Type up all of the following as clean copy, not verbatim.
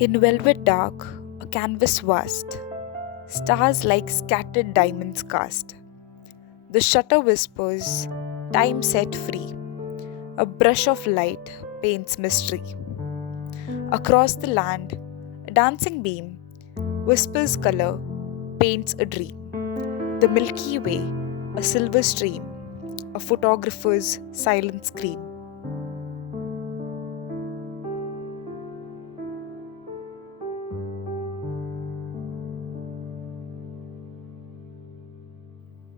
In velvet dark, a canvas vast, stars like scattered diamonds cast. The shutter whispers, time set free. A brush of light paints mystery. Across the land, a dancing beam whispers color, paints a dream. The Milky Way, a silver stream, a photographer's silent scream.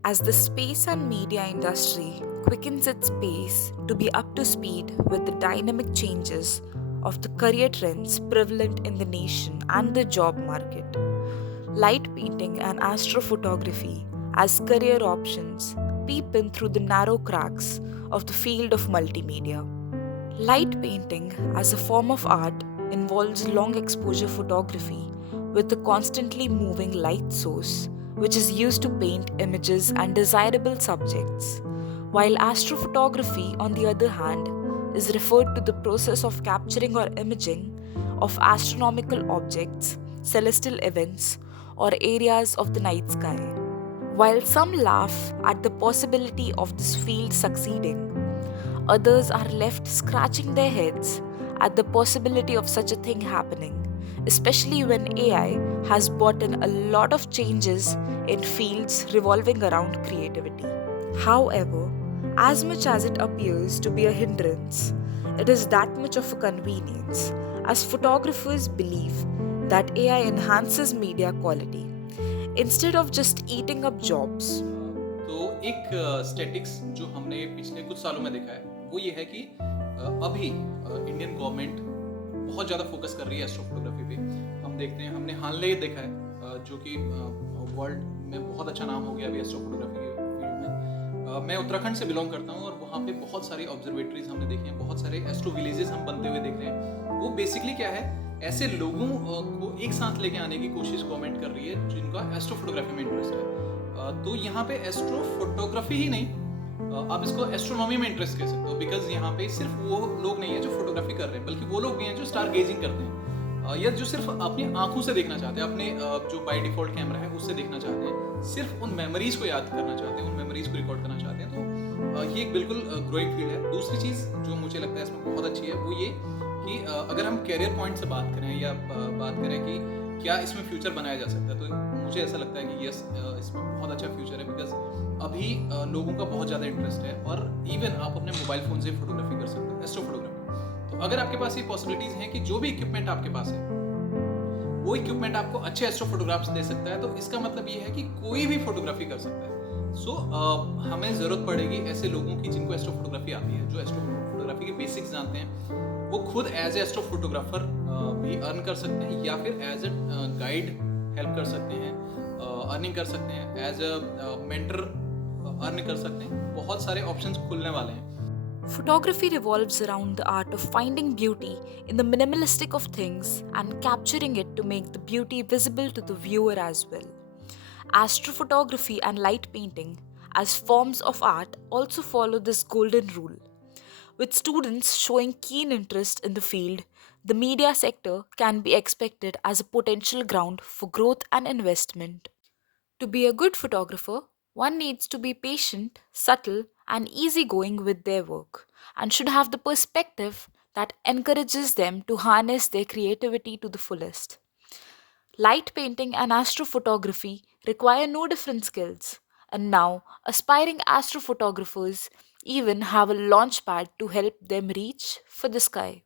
As the space and media industry quickens its pace to be up to speed with the dynamic changes of the career trends prevalent in the nation and the job market, light painting and astrophotography as career options peep in through the narrow cracks of the field of multimedia. Light painting as a form of art involves long exposure photography with a constantly moving light source, which is used to paint images and desirable subjects, while astrophotography, on the other hand, is referred to the process of capturing or imaging of astronomical objects, celestial events, or areas of the night sky. While some laugh at the possibility of this field succeeding, others are left scratching their heads at the possibility of such a thing happening, especially when AI has brought in a lot of changes in fields revolving around creativity. However, as much as it appears to be a hindrance, it is that much of a convenience, as photographers believe that AI enhances media quality instead of just eating up jobs. तो एक statics जो हमने पिछले कुछ सालों में देखा है वो ये है कि अभी इंडियन गवर्नमेंट बहुत ज़्यादा फोकस कर रही है एस्ट्रोफोटोग्राफी पे। हम देखते हैं, हमने हाल ही देखा है जो कि वर्ल्ड में बहुत अच्छा नाम हो गया अभी एस्ट्रोफोटोग्राफी के फील्ड में। मैं उत्तराखंड से बिलोंग करता हूँ और वहाँ पे बहुत सारी ऑब्जर्वेटरीज हमने देखी हैं, बहुत सारे एस्ट्रो विलेजेस हम बनते हुए देख रहे हैं। वो बेसिकली क्या है, ऐसे लोगों को एक साथ लेके आने की कोशिश गवर्नमेंट कर रही है जिनका एस्ट्रोफोटोग्राफी में इंटरेस्ट है। तो यहाँ पे एस्ट्रो फोटोग्राफी ही नहीं, आप इसको एस्ट्रोनॉमी में इंटरेस्ट कह सकते हो, बिकॉज यहाँ पे सिर्फ वो लोग नहीं है जो फोटोग्राफी कर रहे हैं, बल्कि वो लोग भी हैं जो स्टार गेजिंग करते हैं, या जो सिर्फ अपनी आंखों से देखना चाहते हैं, अपने जो बाय डिफॉल्ट कैमरा है उससे देखना चाहते हैं, सिर्फ उन मेमोरीज को याद करना चाहते हैं, उन मेमोरीज को रिकॉर्ड करना चाहते हैं। तो ये एक बिल्कुल ग्रोइंग फील्ड है। दूसरी चीज़ जो मुझे लगता है इसमें बहुत अच्छी है वो ये कि अगर हम कैरियर पॉइंट से बात करें या बात करें कि क्या इसमें फ्यूचर बनाया जा सकता है, तो मुझे ऐसा लगता है कि यस, इसमें बहुत अच्छा फ्यूचर है, बिकॉज अभी लोगों का बहुत ज़्यादा इंटरेस्ट है और इवन आप अपने मोबाइल फ़ोन से फोटोग्राफी कर सकते हो, एस्ट्रो फोटोग्राफी। तो अगर आपके पास ये पॉसिबिलिटीज़ हैं कि जो भी इक्विपमेंट आपके पास है वो इक्विपमेंट आपको अच्छे एस्ट्रो फोटोग्राफ्स दे सकता है, तो इसका मतलब ये है कि कोई भी फोटोग्राफी कर सकता है। सो हमें ज़रूरत पड़ेगी ऐसे लोगों की जिनको एस्ट्रो फोटोग्राफी आती है, जो एस्ट्रो फोटोग्राफी के बेसिक्स जानते हैं। वो खुद एज ए एस्ट्रो फोटोग्राफर भी अर्न कर सकते हैं या फिर एज ए गाइड हेल्प कर सकते हैं, अर्निंग कर सकते हैं, एज अ मेंटर अर्न कर सकते हैं। बहुत सारे ऑप्शंस खुलने वाले हैं। Photography revolves around the art of finding beauty in the minimalistic of things and capturing it to make the beauty visible to the viewer as well. Astrophotography and light painting, as forms of art, also follow this golden rule. With students showing keen interest in the field, the media sector can be expected as a potential ground for growth and investment. To be a good photographer, one needs to be patient, subtle, and easygoing with their work, and should have the perspective that encourages them to harness their creativity to the fullest. Light painting and astrophotography require no different skills, and now aspiring astrophotographers even have a launch pad to help them reach for the sky.